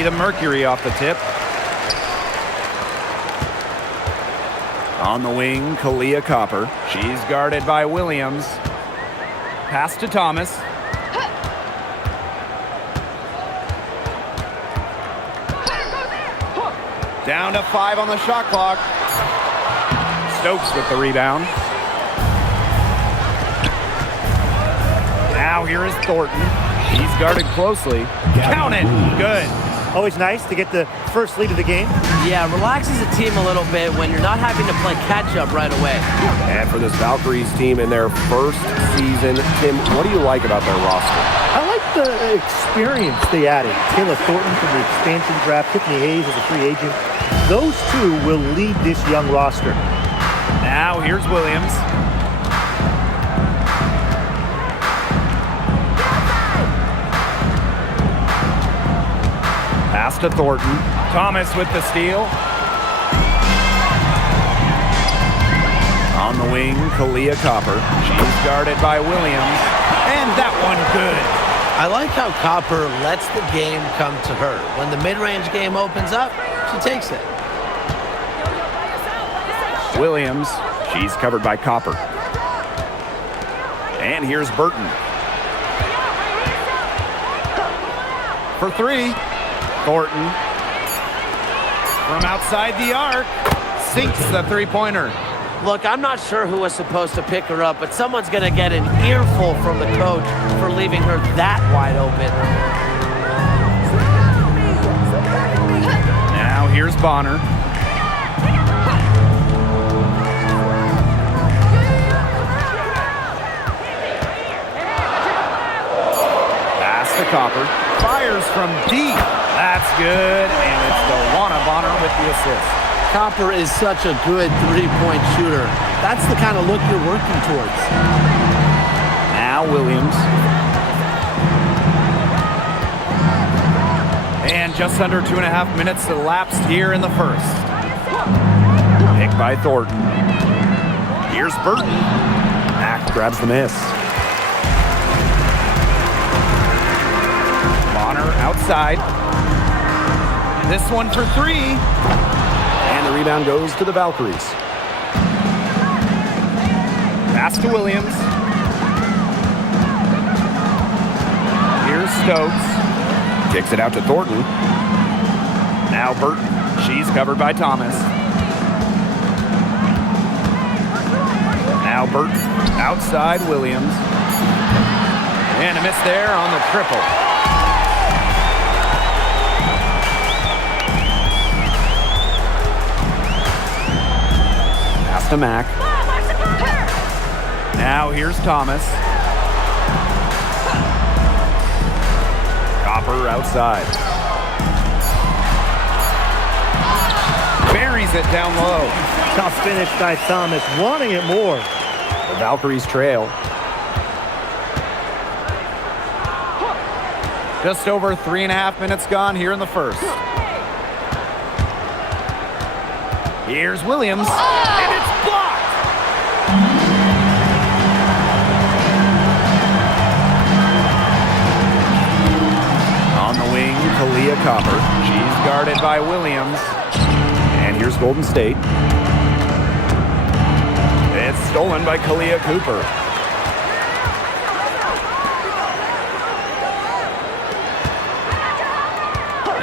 be the Mercury off the tip. On the wing, Kalia Copper. She's guarded by Williams. Pass to Thomas. Down to 5 on the shot clock. Stokes with the rebound. Now here is Thornton. He's guarded closely. Count it. Good. Always nice to get the first lead of the game. Yeah, relaxes the team a little bit when you're not having to play catch-up right away. And for this Valkyries team in their first season, Tim, what do you like about their roster? I like the experience they added. Taylor Thornton from the expansion draft, Tiffany Hayes as a free agent. Those two will lead this young roster. Now here's Williams. Pass to Thornton. Thomas with the steal. On the wing, Kalia Copper. She's guarded by Williams. And that one good. I like how Copper lets the game come to her. When the mid-range game opens up, she takes it. Williams. She's covered by Copper. And here's Burton. For 3. Thornton. From outside the arc. Sinks the three-pointer. Look, I'm not sure who was supposed to pick her up, but someone's going to get an earful from the coach for leaving her that wide open. Now here's Bonner. Pass to Copper. Fires from deep. That's good, and it's DeWanna Bonner with the assist. Copper is such a good three-point shooter. That's the kind of look you're working towards. Now Williams. And just under 2.5 minutes elapsed here in the first. Picked by Thornton. Here's Burton. Mack grabs the miss. Bonner outside. This one for 3. And the rebound goes to the Valkyries. Pass to Williams. Here's Stokes. Kicks it out to Thornton. Now Burton. She's covered by Thomas. Now Burton. Outside Williams. And a miss there on the triple. To Mack. Now here's Thomas. Copper outside. Buries it down low. Tough finish by Thomas, wanting it more. The Valkyries trail. Just over 3.5 minutes gone here in the first. Here's Williams. And it's blocked. On the wing, Kalia Copper. She's guarded by Williams. And here's Golden State. It's stolen by Kalia Cooper.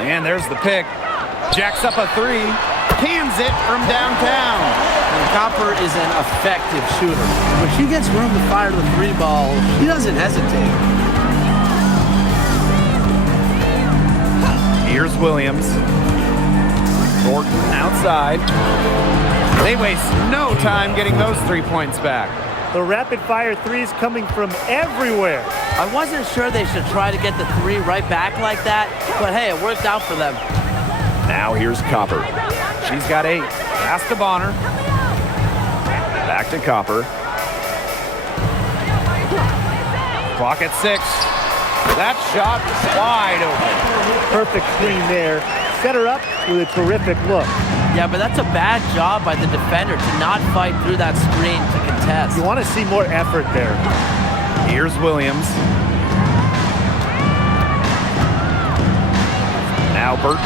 And there's the pick. Jacks up a 3. Cans it from downtown. And Copper is an effective shooter. When she gets room to fire the 3 ball, she doesn't hesitate. Here's Williams. Thornton outside. They waste no time getting those 3 points back. The rapid-fire threes coming from everywhere. I wasn't sure they should try to get the 3 right back like that, but hey, it worked out for them. Now here's Copper. She's got 8. Pass to Bonner. Back to Copper. Clock at 6. That shot wide open. Perfect screen there. Set her up with a terrific look. Yeah, but that's a bad job by the defender to not fight through that screen to contest. You want to see more effort there. Here's Williams. Now Burton.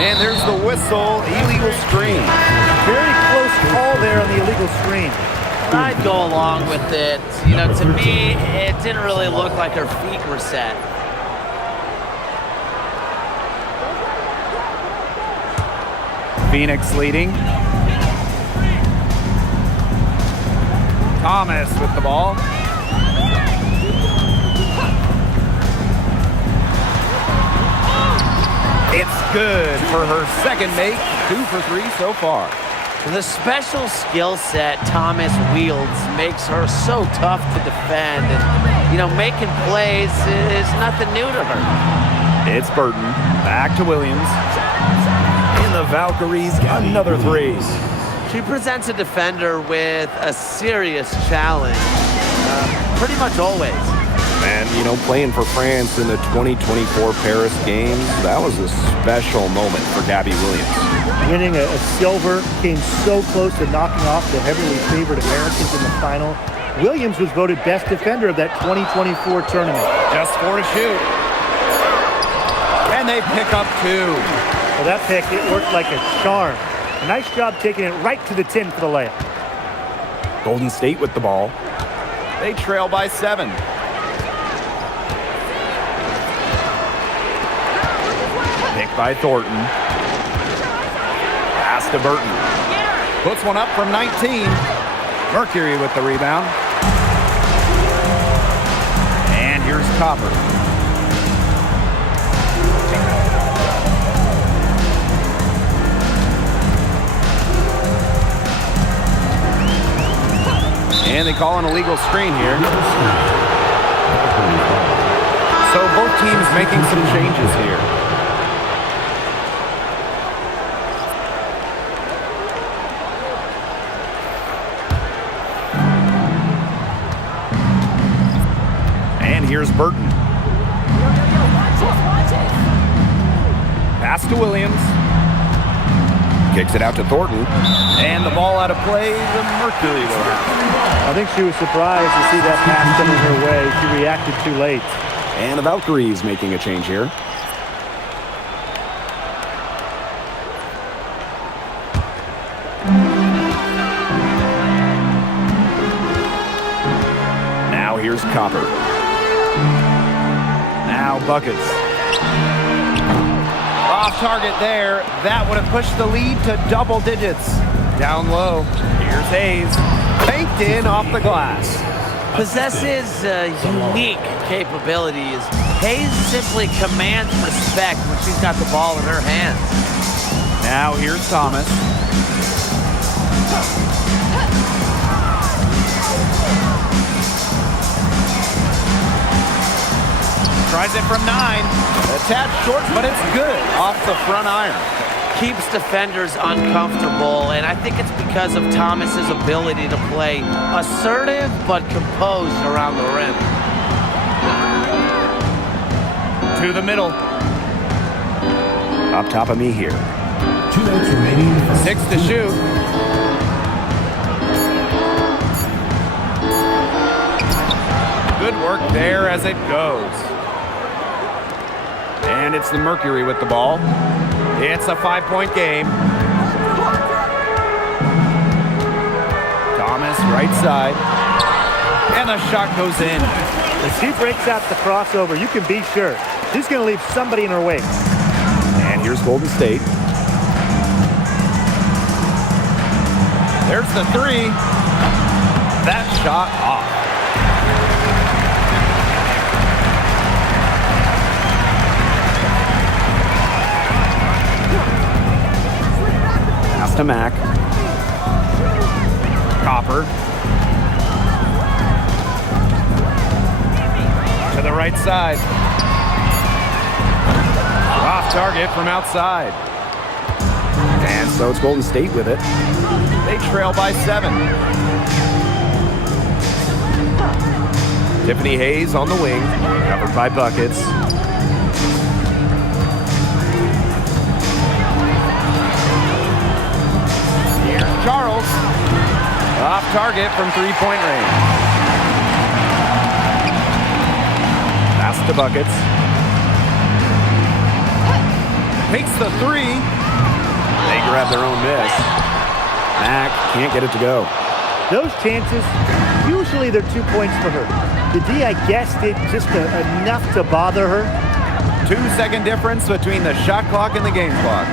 And there's the whistle, illegal screen. Very close call there on the illegal screen. I'd go along with it. You know, to me, it didn't really look like her feet were set. Phoenix leading. Thomas with the ball. It's good for her second make. 2 for 3 so far. The special skill set Thomas wields makes her so tough to defend. And, you know, making plays is nothing new to her. It's Burton. Back to Williams. And the Valkyries got another 3. She presents a defender with a serious challenge, pretty much always. And, you know, playing for France in the 2024 Paris Games, that was a special moment for Gabby Williams. Winning a silver, came so close to knocking off the heavily favored Americans in the final. Williams was voted best defender of that 2024 tournament. Just 4 to shoot. And they pick up 2. Well, that pick, it worked like a charm. Nice job taking it right to the tin for the layup. Golden State with the ball. They trail by 7. Pick by Thornton. Pass to Burton. Puts one up from 19. Mercury with the rebound. And here's Copper. And they call an illegal screen here. So both teams making some changes here. And here's Burton. Pass to Williams. Kicks it out to Thornton. And the ball out of play, the Mercury will have. I think she was surprised to see that pass coming her way. She reacted too late. And the Valkyries making a change here. Now here's Copper. Now Buckets. Off target there. That would have pushed the lead to double digits. Down low. Here's Hayes. Banked in off the glass. Possesses unique capabilities. Hayes simply commands respect when she's got the ball in her hands. Now here's Thomas. Tries it from 9. A tad short, but it's good off the front iron. Keeps defenders uncomfortable, and I think it's because of Thomas's ability to play assertive but composed around the rim. To the middle. Up top of me here. 2 minutes remaining. 6 to shoot. Good work there as it goes. And it's the Mercury with the ball. It's a 5-point game. Thomas, right side. And the shot goes in. If she breaks out the crossover, you can be sure she's going to leave somebody in her wake. And here's Golden State. There's the 3. That shot off. To Mac. Copper. To the right side. Off target from outside. And so it's Golden State with it. They trail by 7. Tiffany Hayes on the wing, covered by Buckets. Charles, off target from 3-point range. to buckets. Takes the three. They grab their own miss. Mack can't get it to go. Those chances, usually they're 2 points for her. The D, I guess, did just enough to bother her. 2-second difference between the shot clock and the game clock.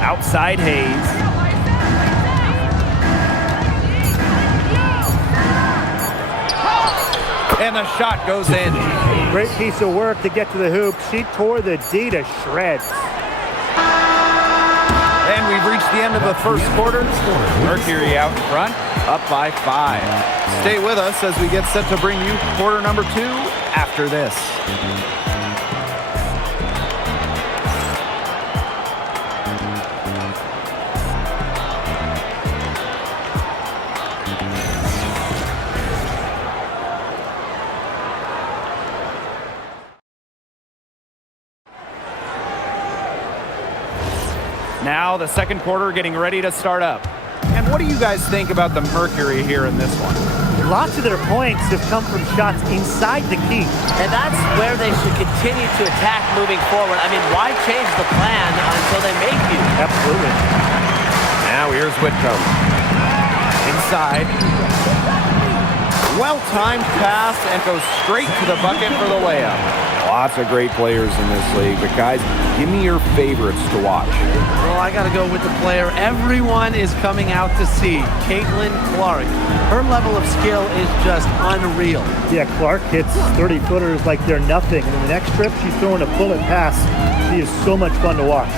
Outside Hayes. And the shot goes in. Great piece of work to get to the hoop. She tore the D to shreds. And we've reached the end of the first quarter. Mercury out front, up by 5. Stay with us as we get set to bring you quarter number 2 after this. Now the second quarter getting ready to start up. And what do you guys think about the Mercury here in this one? Lots of their points have come from shots inside the key. And that's where they should continue to attack moving forward. I mean, why change the plan until they make you? Absolutely. Now here's Whitcomb. Inside. Well-timed pass and goes straight to the bucket for the layup. Lots of great players in this league, but guys, give me your favorites to watch. Well, I got to go with the player everyone is coming out to see, Caitlin Clark. Her level of skill is just unreal. Yeah, Clark hits 30-footers like they're nothing. And the next trip, she's throwing a bullet pass. She is so much fun to watch.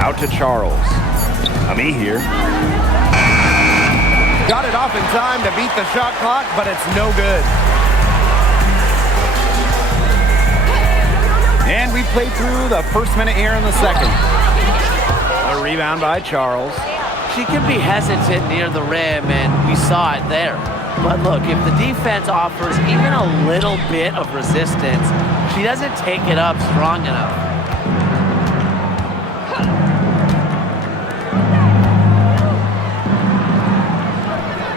Out to Charles. Ami here. Got it off in time to beat the shot clock, but it's no good. And we played through the first minute here in the second. A rebound by Charles. She can be hesitant near the rim, and we saw it there. But look, if the defense offers even a little bit of resistance, she doesn't take it up strong enough.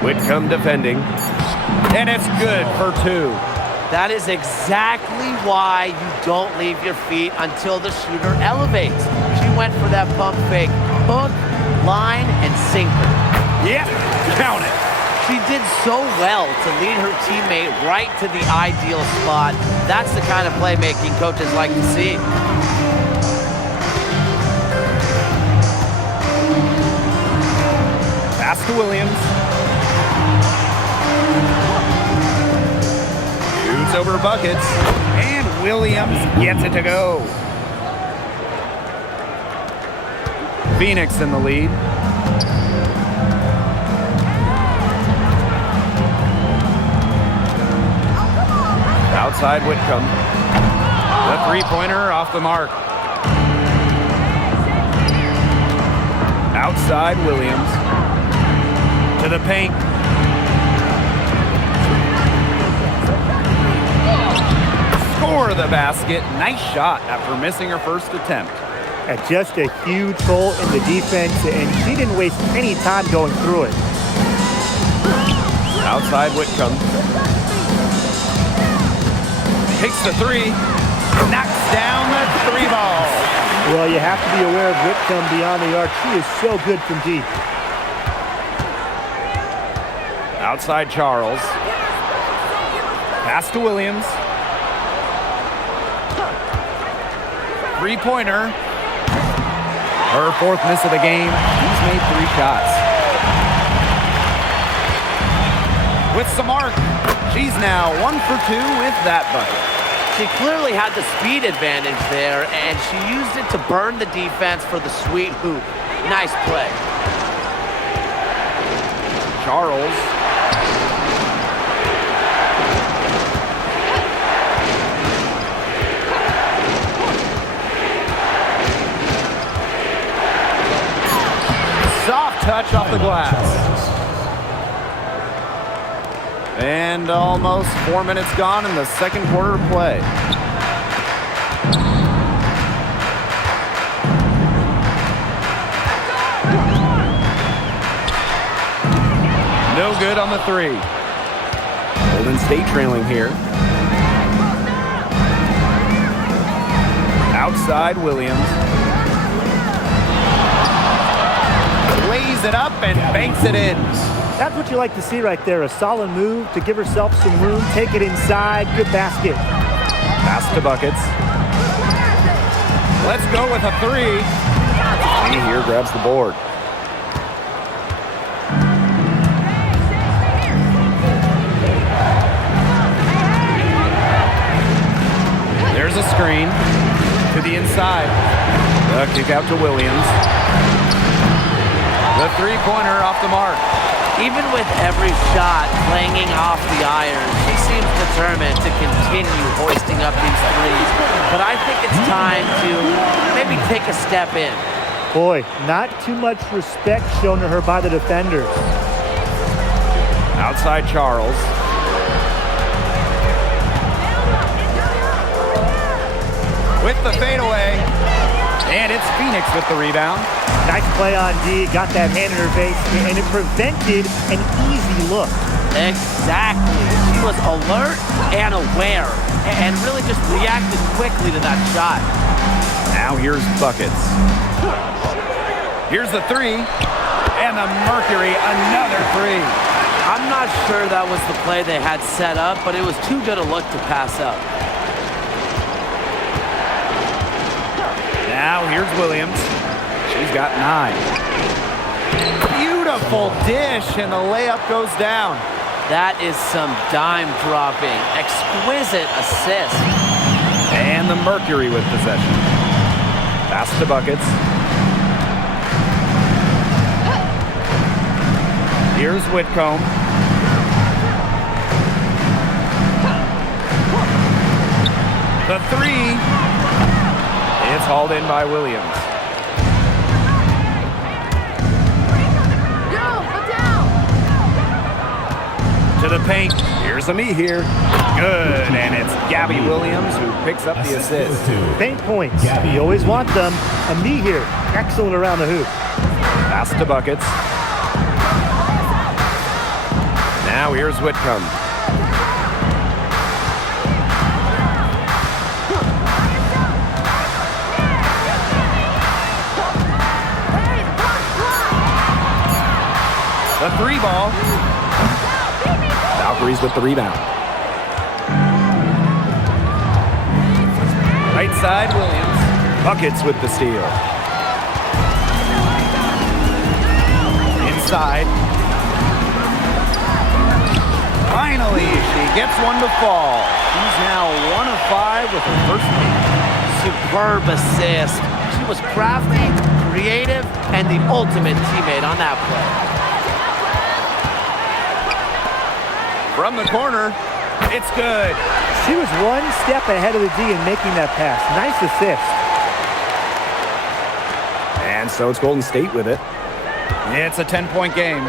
Whitcomb defending. And it's good for 2. That is exactly why you don't leave your feet until the shooter elevates. She went for that pump fake. Hook, line, and sinker. Yeah, count it. She did so well to lead her teammate right to the ideal spot. That's the kind of playmaking coaches like to see. Pass to Williams. Shoots over buckets. And Williams gets it to go. Phoenix in the lead. Outside Whitcomb. The three-pointer off the mark. Outside Williams. To the paint. Score the basket. Nice shot after missing her first attempt. And just a huge hole in the defense, and she didn't waste any time going through it. Outside Whitcomb. Takes the three. Knocks down the 3 ball. Well, you have to be aware of Whitcomb beyond the arc. She is so good from deep. Outside Charles. Pass to Williams. Three-pointer. Her 4th miss of the game. She's made 3 shots. With some arc, she's now 1 for 2 with that bucket. She clearly had the speed advantage there, and she used it to burn the defense for the sweet hoop. Nice play. Charles. Soft touch off the glass. And almost 4 minutes gone in the second quarter of play. No good on the 3. Golden State trailing here. Outside Williams. Lays it up and banks it in. That's what you like to see right there. A solid move to give herself some room. Take it inside. Good basket. Pass to buckets. Let's go with a three. Lee here grabs the board. There's a screen to the inside. The kick out to Williams. The three-pointer off the mark. Even with every shot clanging off the iron, she seems determined to continue hoisting up these threes. But I think it's time to maybe take a step in. Boy, not too much respect shown to her by the defenders. Outside Charles. With the fadeaway. And it's Phoenix with the rebound. Nice play on D. Got that hand in her face, and it prevented an easy look. Exactly. She was alert and aware and really just reacted quickly to that shot. Now here's buckets. Here's the three. And the Mercury, another three. I'm not sure that was the play they had set up, but it was too good a look to pass up. Now here's Williams. She's got 9. Beautiful dish, and the layup goes down. That is some dime dropping. Exquisite assist. And the Mercury with possession. Pass to buckets. Here's Whitcomb. The three. It's hauled in by Williams. To the paint. Here's a me here. Good, and it's Gabby Williams who picks up the assist. Paint points. You always want them. A me here. Excellent around the hoop. Pass to buckets. Now here's Whitcomb. The three ball. Valkyries with the rebound. Right side, Williams. Buckets with the steal. Inside. Finally, she gets one to fall. She's now 1 of 5 with her first make. Superb assist. She was crafty, creative, and the ultimate teammate on that play. From the corner, it's good. She was one step ahead of the D in making that pass. Nice assist. And so it's Golden State with it. It's a 10-point game.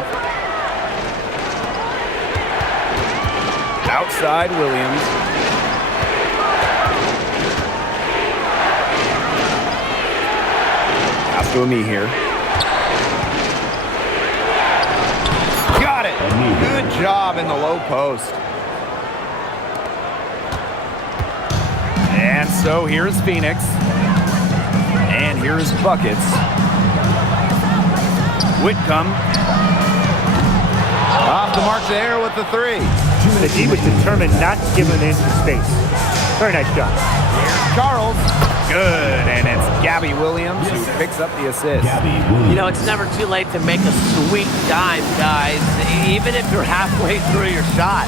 Outside Williams. Pass to me here. Got it. Good job in the low post. And so here's Phoenix. And here's buckets. Whitcomb. Off the mark there with the three. The D was determined not to give an inch of space. Very nice job. Charles. Good, and it's Gabby Williams who picks up the assist. You know, it's never too late to make a sweet dime, guys, even if you're halfway through your shot.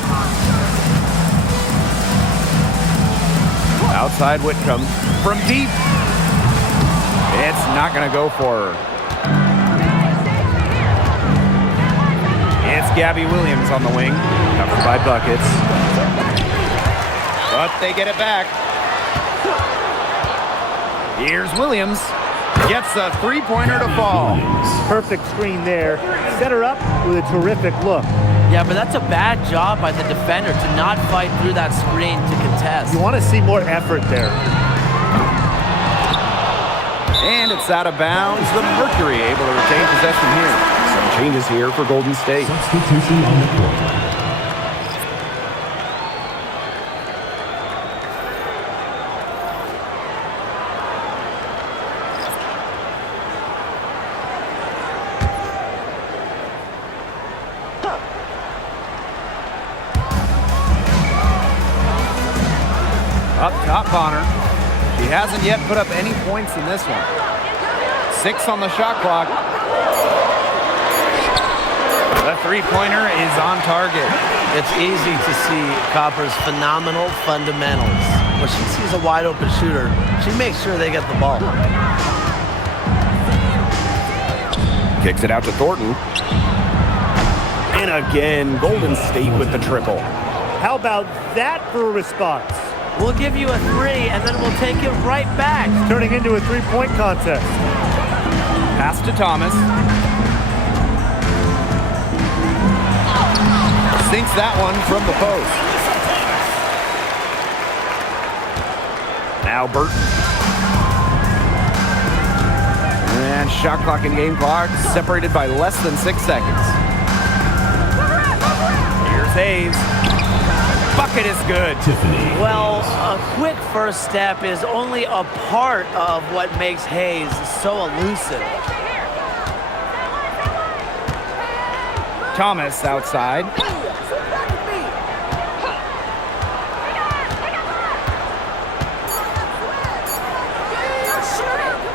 Outside Whitcomb from deep. It's not going to go for her. It's Gabby Williams on the wing, covered by buckets. But they get it back. Here's Williams. Gets a three-pointer to fall. Perfect screen there. Set her up with a terrific look. Yeah, but that's a bad job by the defender to not fight through that screen to contest. You want to see more effort there. And it's out of bounds. The Mercury able to retain possession here. Some changes here for Golden State. Substitution on the court. stop Bonner. She hasn't yet put up any points in this one. 6 on the shot clock. The three-pointer is on target. It's easy to see Copper's phenomenal fundamentals. When she sees a wide-open shooter, she makes sure they get the ball. Kicks it out to Thornton. And again, Golden State with the triple. How about that for a response? We'll give you a 3, and then we'll take it right back. Turning into a three-point contest. Pass to Thomas. Sinks that one from the post. Now Burton. And shot clock and game clock separated by less than 6 seconds. Here's Hayes. Bucket is good. Well, a quick first step is only a part of what makes Hayes so elusive. Thomas outside.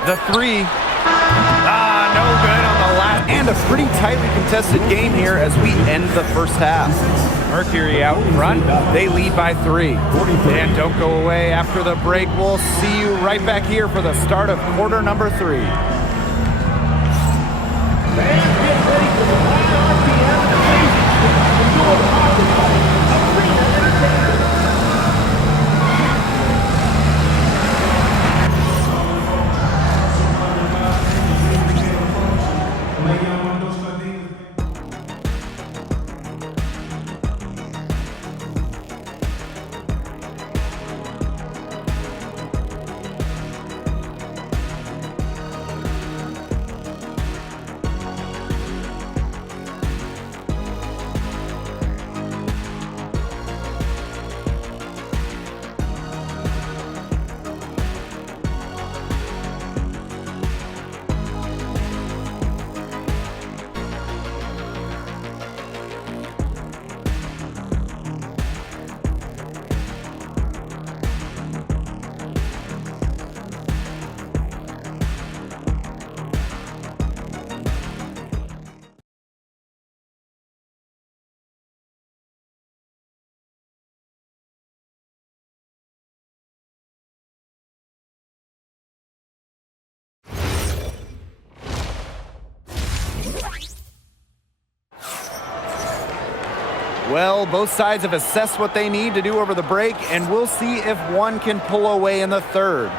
The three. No good on the last. And a pretty tightly contested game here as we end the first half. Mercury out front. They lead by 3. And don't go away after the break. We'll see you right back here for the start of quarter number 3. Well, both sides have assessed what they need to do over the break, and we'll see if one can pull away in the third.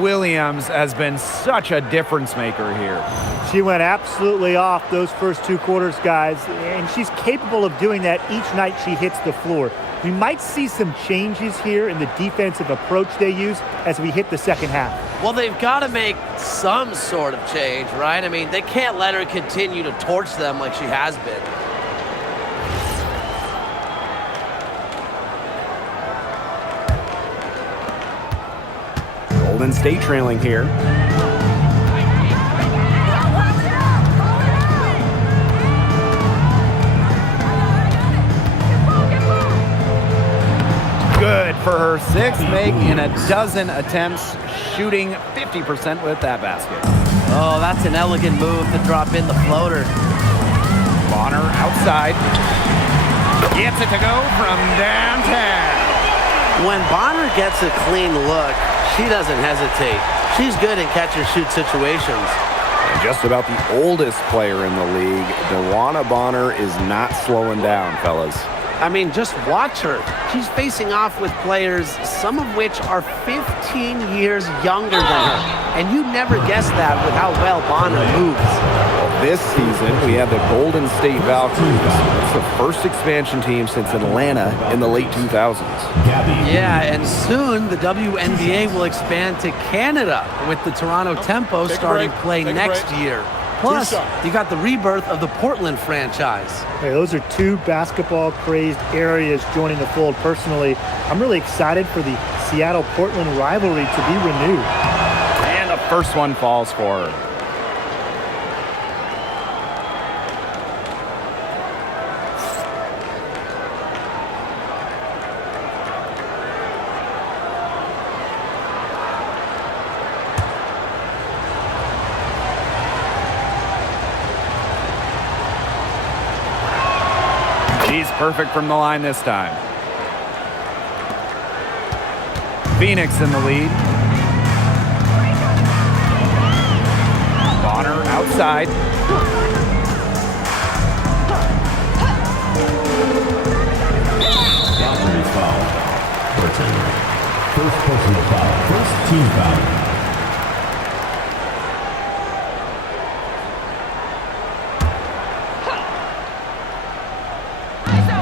Williams has been such a difference maker here. She went absolutely off those first 2 quarters, guys, and she's capable of doing that each night she hits the floor. We might see some changes here in the defensive approach they use as we hit the second half. Well, they've got to make some sort of change, right? I mean, they can't let her continue to torch them like she has been. Golden State trailing here. Good for her 6th make in a dozen attempts, shooting 50% with that basket. Oh, that's an elegant move to drop in the floater. Bonner outside. Gets it to go from downtown. When Bonner gets a clean look, she doesn't hesitate. She's good in catch-and-shoot situations. And just about the oldest player in the league, DeWanna Bonner is not slowing down, fellas. I mean, just watch her. She's facing off with players, some of which are 15 years younger than her. And you never guess that with how well Bonner moves. Well, this season, we have the Golden State Valkyries. It's the first expansion team since Atlanta in the late 2000s. Yeah, and soon the WNBA will expand to Canada with the Toronto Tempo starting play next year. Plus, you got the rebirth of the Portland franchise. Hey, those are 2 basketball-crazed areas joining the fold. Personally, I'm really excited for the Seattle-Portland rivalry to be renewed. And the first one falls for her. He's perfect from the line this time. Phoenix in the lead. Bonner outside. Valkyries foul. First personal foul. First team foul.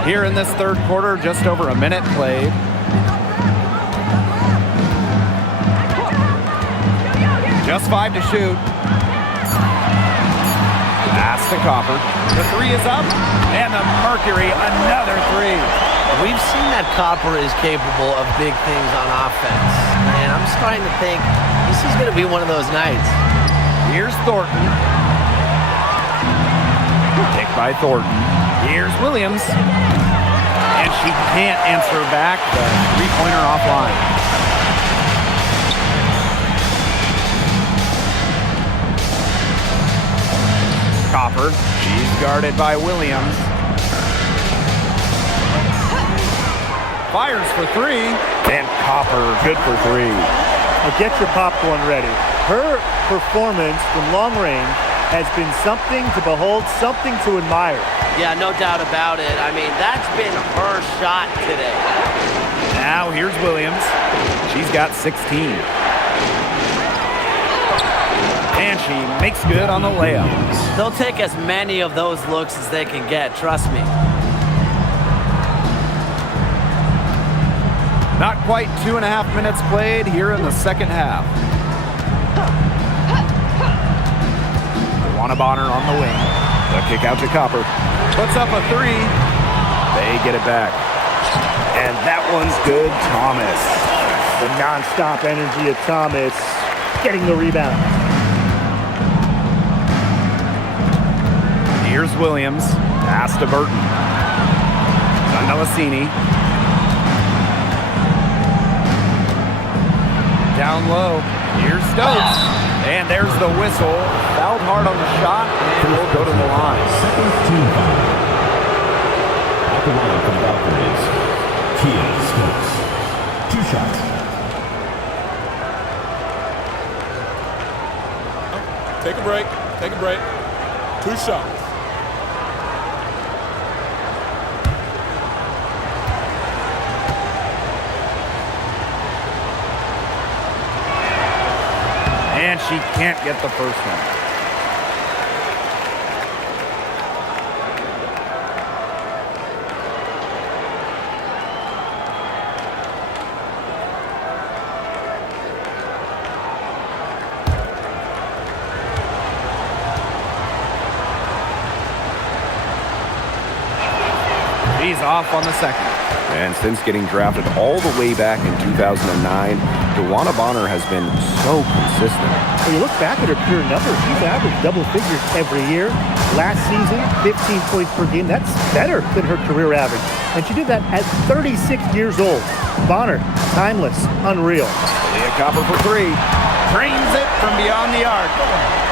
Here in this third quarter, just over a minute played. Just 5 to shoot. Pass to Copper. The three is up, and the Mercury, another three. We've seen that Copper is capable of big things on offense, and I'm starting to think this is going to be one of those nights. Here's Thornton. Picked by Thornton. Here's Williams. And she can't answer back. The three-pointer offline. Copper. She's guarded by Williams. Fires for three. And Copper good for three. Now get your popcorn ready. Her performance from long range has been something to behold, something to admire. Yeah, no doubt about it. I mean, that's been her shot today. Now here's Williams. She's got 16. And she makes good on the layup. They'll take as many of those looks as they can get, trust me. Not quite 2.5 minutes played here in the second half. Bonner on the wing. The kick out to Copper. Puts up a three. They get it back. And that one's good. Thomas. The non-stop energy of Thomas getting the rebound. Here's Williams. Pass to Burton. Zandelasini. Down low. Here's Stokes. And there's the whistle. Fouled hard on the shot, and will go to the line. Second team foul. At the line for the Valkyries, Kia Stokes. 2 shots. Take a break. Take a break. 2 shots. And she can't get the first one. He's off on the second. And since getting drafted all the way back in 2009, DeWanna Bonner has been so consistent. When you look back at her career numbers, she's averaged double figures every year. Last season, 15 points per game. That's better than her career average. And she did that at 36 years old. Bonner, timeless, unreal. Leah Copper for three. Drains it from beyond the arc.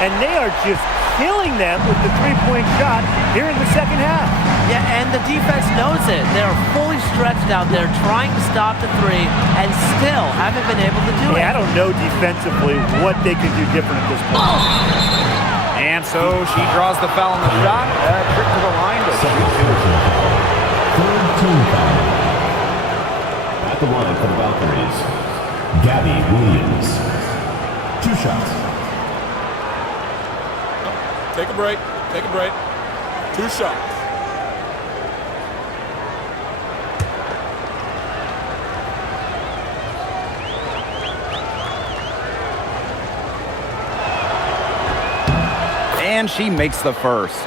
And they are just killing them with the three-point shot here in the second half. Yeah, and the defense knows it. They're fully stretched out there trying to stop the three and still haven't been able to do it. I don't know defensively what they can do different at this point. And so she draws the foul on the shot. Trick to the line to Second personal foul. Third team foul. At the line for the Valkyries, Gabby Williams. 2 shots. Take a break. Take a break. 2 shots. and she makes the first.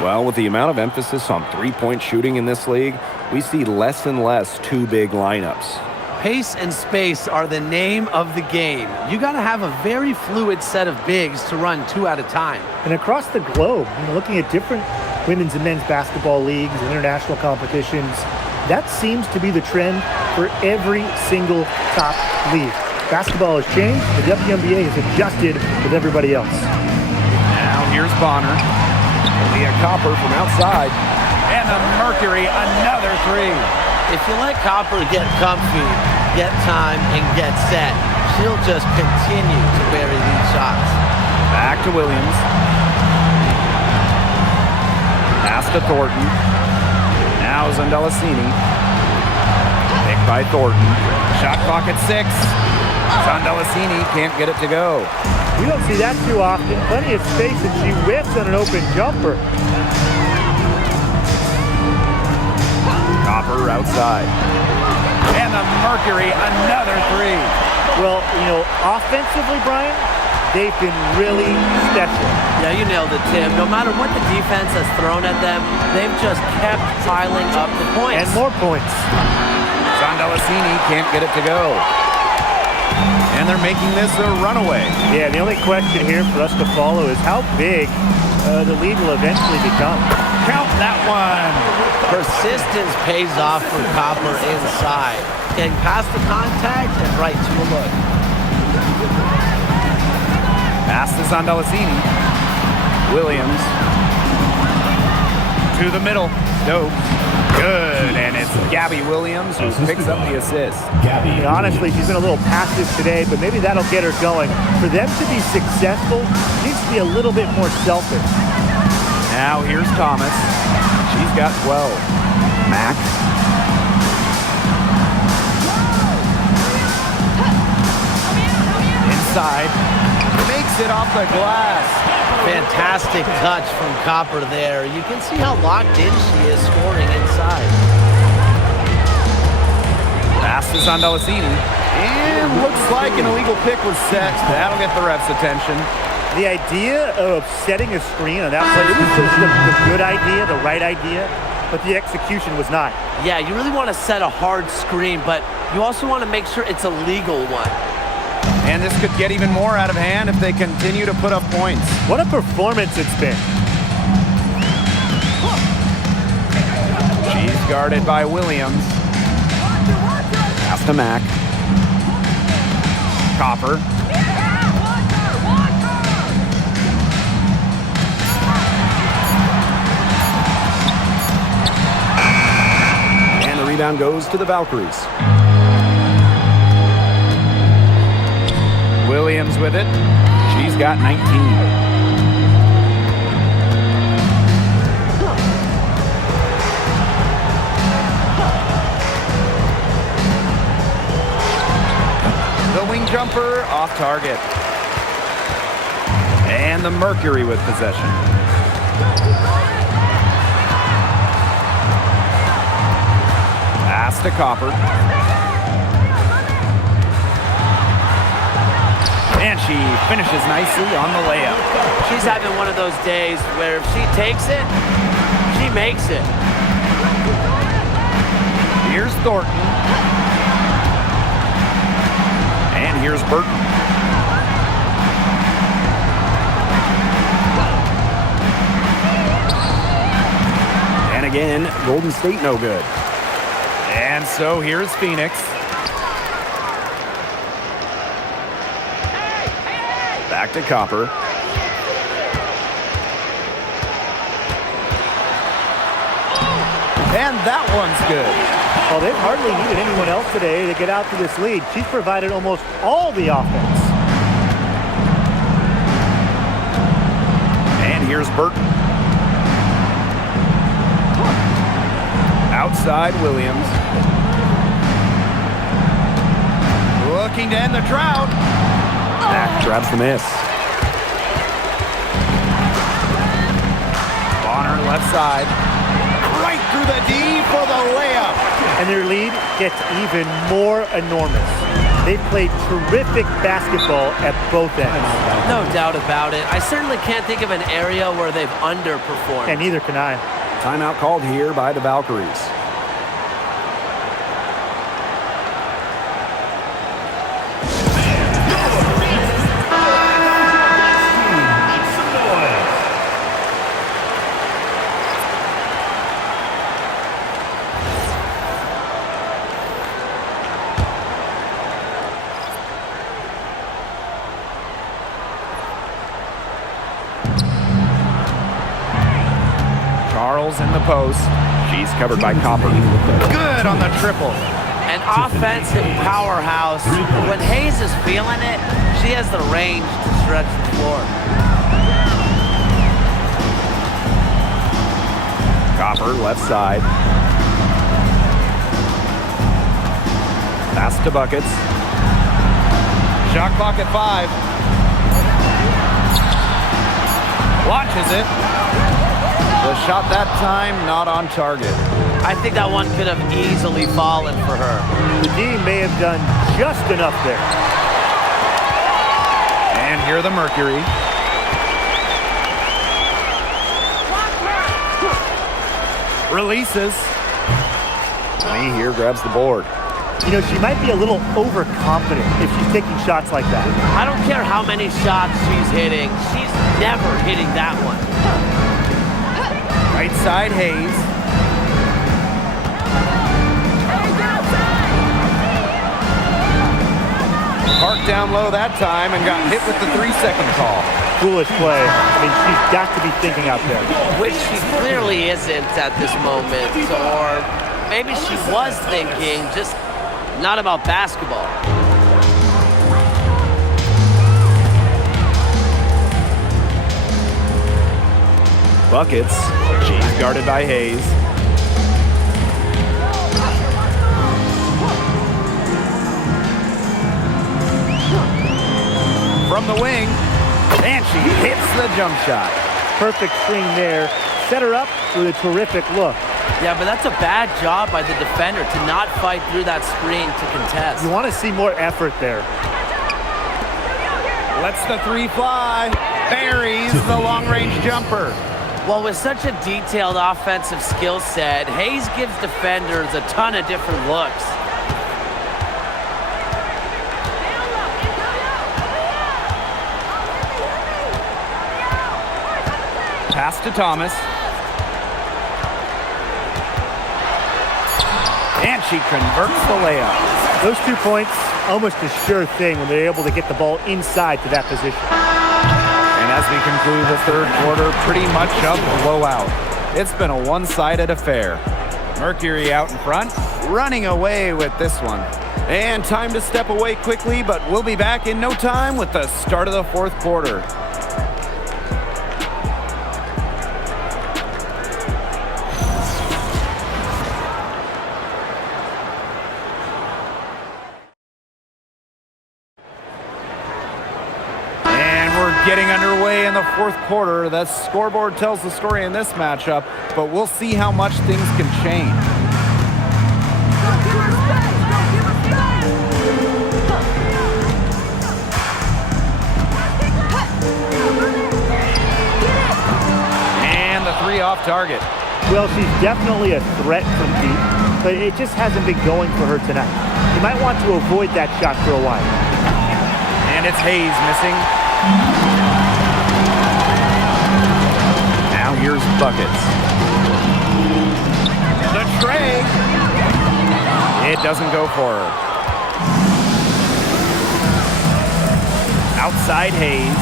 Well, with the amount of emphasis on three-point shooting in this league, we see less and less two big lineups. Pace and space are the name of the game. You got to have a very fluid set of bigs to run two at a time. And across the globe, looking at different women's and men's basketball leagues and international competitions, that seems to be the trend for every single top league. Basketball has changed. The WNBA has adjusted with everybody else. Now here's Bonner. Leah Copper from outside. And the Mercury, another three. If you let Copper get comfy, get time, and get set, she'll just continue to bury these shots. Back to Williams. Pass to Thornton. Now Zondelicini. Picked by Thornton. Shot clock at 6. Zondelicini can't get it to go. We don't see that too often. Plenty of space, and she whiffs on an open jumper. Copper outside. And the Mercury, another three. Well, offensively, Brian, they've been really special. Yeah, you nailed it, Tim. No matter what the defense has thrown at them, they've just kept piling up the points. And more points. Zondelicini can't get it to go. And they're making this a runaway. Yeah, the only question here for us to follow is how big the lead will eventually become. Count that one. Persistence pays off for Copper inside. Getting past the contact and right to a look. Pass to Zondelicini. Williams. To the middle. Stokes. Good. And it's Gabby Williams who picks up the assist. Gabby. Honestly, she's been a little passive today, but maybe that'll get her going. For them to be successful, she needs to be a little bit more selfish. Now here's Thomas. She's got 12. Mack. Inside. Makes it off the glass. Fantastic touch from Copper there. You can see how locked in she is scoring inside. Pass to Zondelicini. And looks like an illegal pick was set. That'll get the ref's attention. The idea of setting a screen on that play, it was just the good idea, the right idea, but the execution was not. Yeah, you really want to set a hard screen, but you also want to make sure it's a legal one. And this could get even more out of hand if they continue to put up points. What a performance it's been. She's guarded by Williams. Pass to Mack. Copper. And the rebound goes to the Valkyries. Williams with it. She's got 19. Wing jumper off target. And the Mercury with possession. Pass to Copper. And she finishes nicely on the layup. She's having one of those days where if she takes it, she makes it. Here's Thornton. And here's Burton. And again, Golden State no good. And so here's Phoenix. Back to Copper. And that one's good. Well, they've hardly needed anyone else today to get out to this lead. She's provided almost all the offense. And here's Burton. Outside Williams. Looking to end the drought. Mack grabs the miss. Bonner left side. Right through the D for the layup. And their lead gets even more enormous. They played terrific basketball at both ends. No doubt about it. I certainly can't think of an area where they've underperformed. And neither can I. Timeout called here by the Valkyries. Charles in the post. She's covered by Copper. Good on the triple. An offensive powerhouse. When Hayes is feeling it, she has the range to stretch the floor. Copper, left side. Pass to Buckets. Shot clock at 5. Launches it. The shot that time not on target. I think that one could have easily fallen for her. The D may have done just enough there. And here the Mercury. Releases. Lee here grabs the board. You know, she might be a little overconfident if she's taking shots like that. I don't care how many shots she's hitting. She's never hitting that one. Right side, Hayes. Parked down low that time and got hit with the 3-second call. Foolish play. I mean, she's got to be thinking out there. Which she clearly isn't at this moment. Or maybe she was thinking, just not about basketball. Buckets. She's guarded by Hayes. From the wing, and she hits the jump shot. Perfect screen there. Set her up with a terrific look. Yeah, but that's a bad job by the defender to not fight through that screen to contest. You want to see more effort there. Lets the 3 fly. Buries the long-range jumper. Well, with such a detailed offensive skill set, Hayes gives defenders a ton of different looks. Pass to Thomas. And she converts the layup. Those 2 points, almost a sure thing when they're able to get the ball inside to that position. And as we conclude the third quarter, pretty much a blowout. It's been a one-sided affair. Mercury out in front, running away with this one. And time to step away quickly, but we'll be back in no time with the start of the fourth quarter. Getting underway in the fourth quarter. The scoreboard tells the story in this matchup, but we'll see how much things can change. And the 3 off target. Well, she's definitely a threat from deep, but it just hasn't been going for her tonight. You might want to avoid that shot for a while. And it's Hayes missing. Now here's Buckets. The tray. It doesn't go for her. Outside Hayes.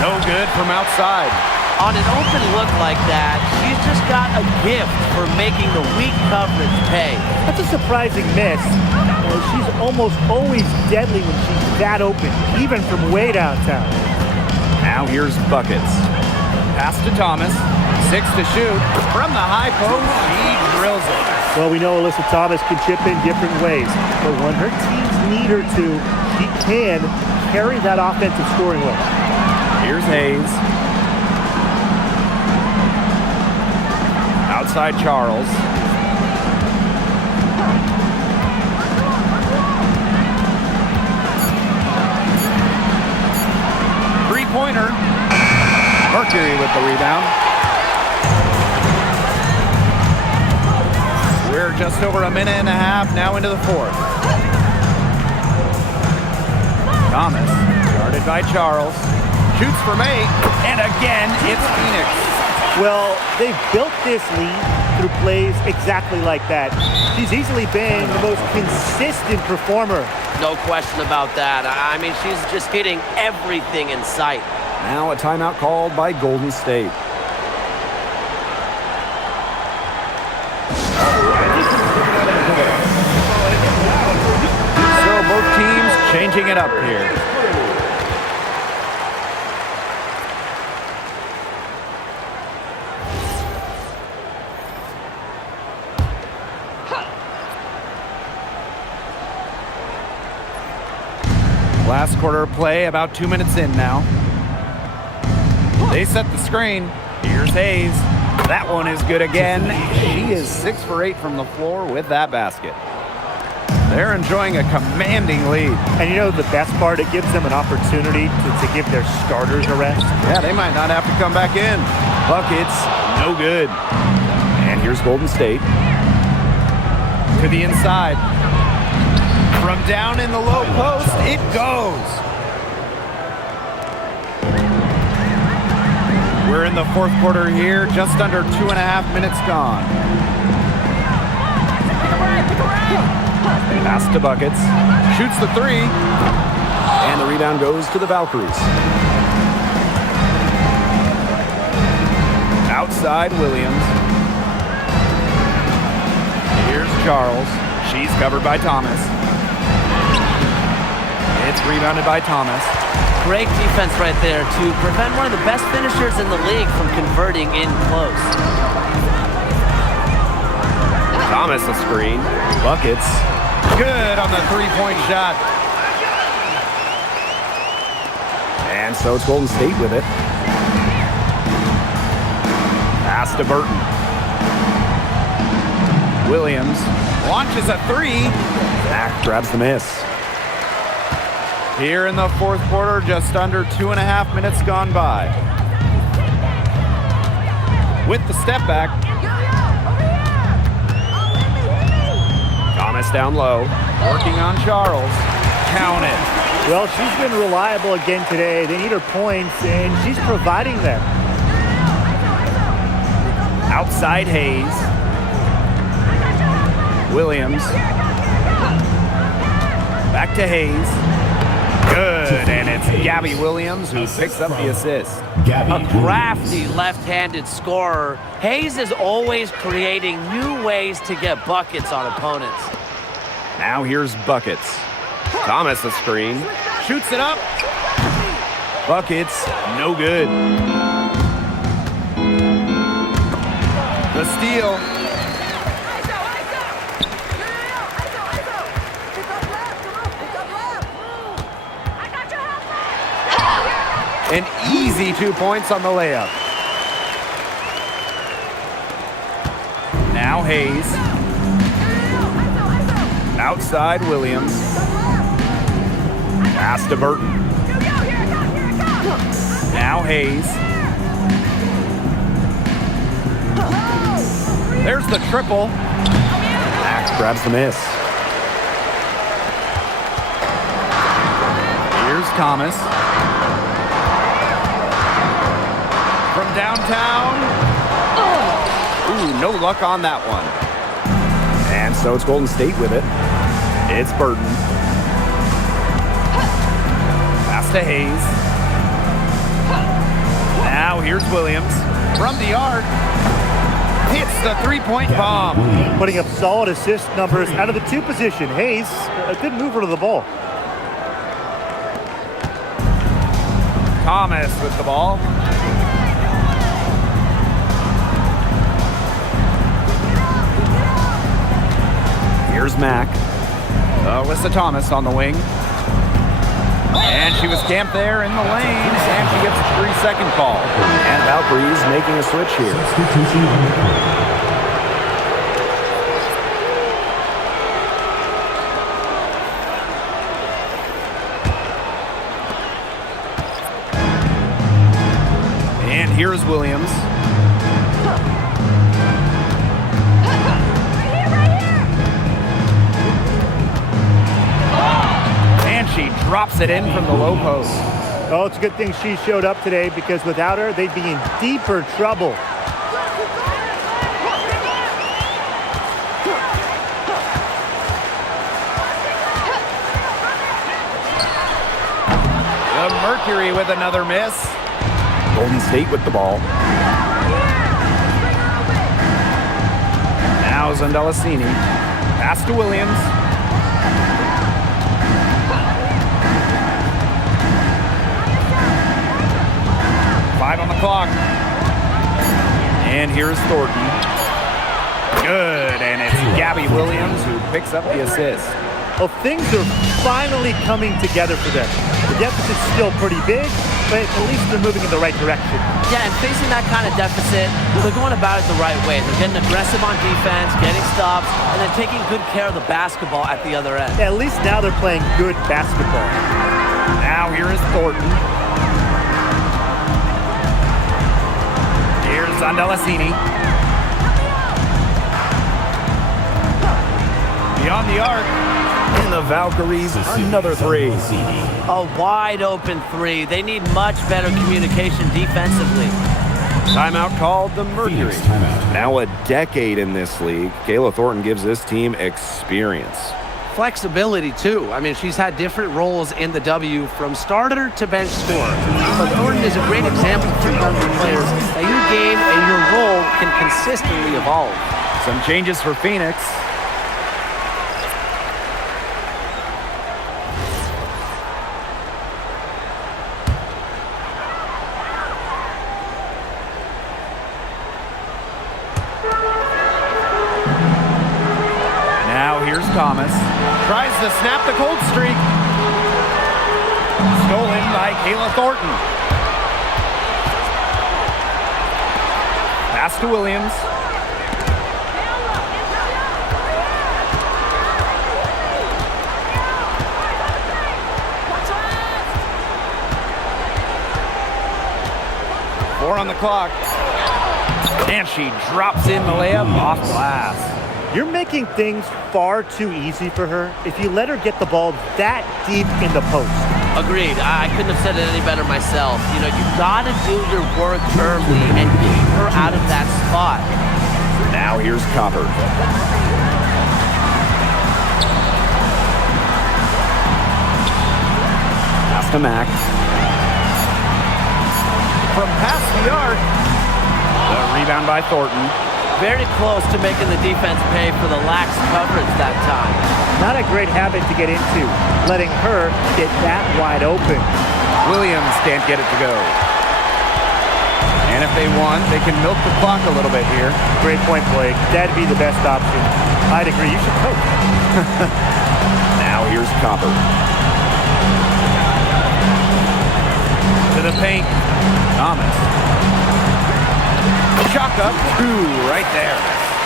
No good from outside. On an open look like that, she's just got a gift for making the weak coverage pay. That's a surprising miss. She's almost always deadly when she's that open, even from way downtown. Now here's Buckets. Pass to Thomas. 6 to shoot. From the high post, he drills it. Well, we know Alyssa Thomas can chip in different ways, but when her teams need her to, she can carry that offensive scoring load. Here's Hayes. Outside Charles. Three-pointer. Mercury with the rebound. We're just over a minute and a half now into the fourth. Thomas, guarded by Charles. Shoots from 8, and again, it's Phoenix. Well, they've built this lead through plays exactly like that. She's easily been the most consistent performer. No question about that. I mean, she's just hitting everything in sight. Now a timeout called by Golden State. changing it up here. Last quarter of play, about 2 minutes in now. They set the screen. Here's Hayes. That one is good again. She is 6 for 8 from the floor with that basket. They're enjoying a commanding lead. And you know the best part? It gives them an opportunity to give their starters a rest. Yeah, they might not have to come back in. Buckets, no good. And here's Golden State. To the inside. From down in the low post, it goes. We're in the fourth quarter here, just under 2.5 minutes gone. Pass to Buckets. Shoots the three. And the rebound goes to the Valkyries. Outside Williams. Here's Charles. She's covered by Thomas. It's rebounded by Thomas. Great defense right there to prevent one of the best finishers in the league from converting in close. Thomas a screen. Buckets. Good on the three-point shot. And so it's Golden State with it. Pass to Burton. Williams launches a three. Zach grabs the miss. Here in the fourth quarter, just under 2.5 minutes gone by. With the step back. Thomas down low, working on Charles. Count it. Well, she's been reliable again today. They need her points, and she's providing them. Outside Hayes. Williams. Back to Hayes. Good, and it's Gabby Williams who picks up the assist. A crafty left-handed scorer. Hayes is always creating new ways to get buckets on opponents. Now here's Buckets. Thomas a screen. Shoots it up. Buckets, no good. The steal. An easy 2 points on the layup. Now Hayes. Outside Williams. Pass to Burton. Now Hayes. There's the triple. Max grabs the miss. Here's Thomas. From downtown. Ooh, no luck on that one. And so it's Golden State with it. It's Burton. Pass to Hayes. Now here's Williams. From the arc. Hits the three-point bomb. Putting up solid assist numbers out of the two position. Hayes, a good mover to the ball. Thomas with the ball. Here's Mack. Alyssa Thomas on the wing. And she was camped there in the lane, and she gets a 3-second call. And Valkyries making a switch here. And here's Williams. And she drops it in from the low post. Oh, it's a good thing she showed up today because without her, they'd be in deeper trouble. The Mercury with another miss. Golden State with the ball. Now Zandelasini. Pass to Williams. on the clock. And here's Thornton. Good, and it's Gabby Williams who picks up the assist. Well, things are finally coming together for them. The deficit's still pretty big, but at least they're moving in the right direction. Yeah, and facing that kind of deficit, they're going about it the right way. They're getting aggressive on defense, getting stops, and then taking good care of the basketball at the other end. At least now they're playing good basketball. Now here is Thornton. Here's Zandelasini. Beyond the arc. And the Valkyries, another three. A wide open three. They need much better communication defensively. Timeout called the Mercury. Phoenix timeout. Now a decade in this league, Kayla Thornton gives this team experience. Flexibility, too. I mean, she's had different roles in the W from starter to bench scorer. But Thornton is a great example for younger players that your game and your role can consistently evolve. Some changes for Phoenix. Thomas tries to snap the cold streak. Stolen by Kayla Thornton. Pass to Williams. Four on the clock. And she drops in the layup off glass. You're making things far too easy for her if you let her get the ball that deep in the post. Agreed. I couldn't have said it any better myself. You know, you've got to do your work early and keep her out of that spot. Now here's Copper. Pass to Mack. From past the arc. The rebound by Thornton. Very close to making the defense pay for the lax coverage that time. Not a great habit to get into, letting her get that wide open. Williams can't get it to go. And if they won, they can milk the clock a little bit here. Great point, Blake. That'd be the best option. I'd agree. You should coach. Now here's Copper. To the paint. Thomas. Chalk up two right there.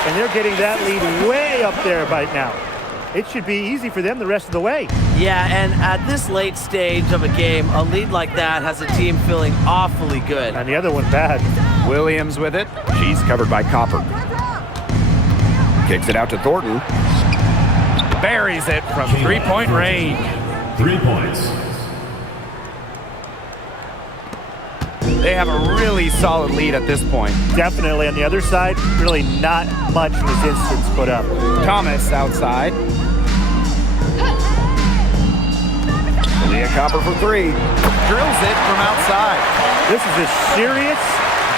And they're getting that lead way up there right now. It should be easy for them the rest of the way. Yeah, and at this late stage of a game, a lead like that has a team feeling awfully good. And the other one bad. Williams with it. She's covered by Copper. Kicks it out to Thornton. Buries it from three-point range. 3 points. They have a really solid lead at this point. Definitely on the other side, really not much resistance put up. Thomas outside. Leah Copper for three. Drills it from outside. This is a serious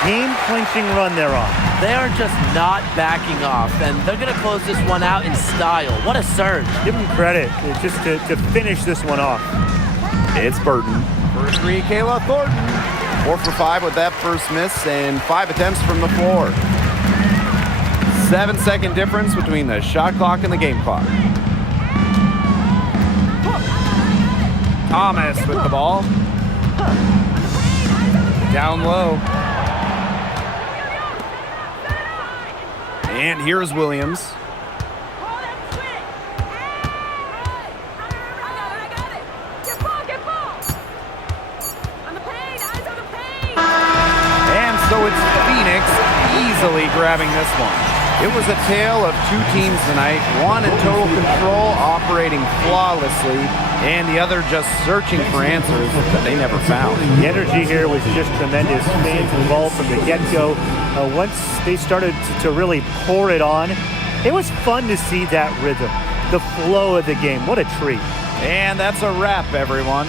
game-clinching run they're on. They are just not backing off, and they're going to close this one out in style. What a surge. Give them credit just to finish this one off. It's Burton. For three, Kayla Thornton. 4 for 5 with that first miss and 5 attempts from the floor. 7-second difference between the shot clock and the game clock. Thomas with the ball. Down low. And here's Williams. So it's Phoenix easily grabbing this one. It was a tale of two teams tonight, one in total control, operating flawlessly, and the other just searching for answers that they never found. The energy here was just tremendous. Fans involved from the get-go. Once they started to really pour it on, it was fun to see that rhythm, the flow of the game. What a treat. And that's a wrap, everyone.